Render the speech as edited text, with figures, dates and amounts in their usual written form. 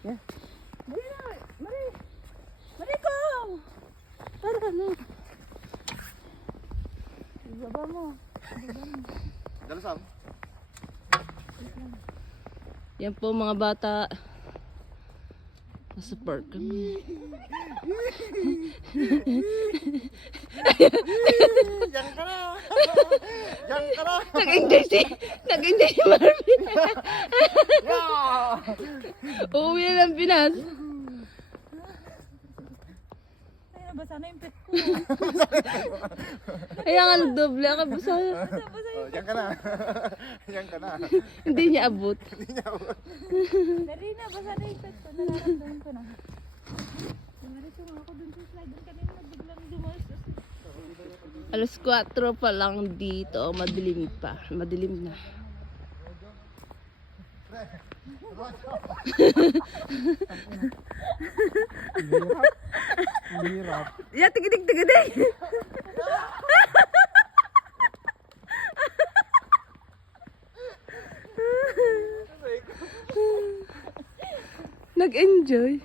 Dali na, Mari. Mari ko! Tara na. Ibaba mo. Dalasam. Yan po mga bata. Nasa park kami. Yan ka na. Yan ka na. Nag-enjoy si Marvin. Yeah. Uuwi na ng Pinas. Ay, nabasa na yung pet ko. Kaya nga nagdoble ako. Basta Oh, yan ka na. Yan ka na. hindi niya abot. Dali na, basa na yung pet ko. Nararamdaman ko na. Dumaris yung ako dun sa slide. Dun kanina biglang dumaris. Alas 4 pa lang dito. Madilim pa. Madilim na. Hirap. Ya, tigidig. Nag-enjoy.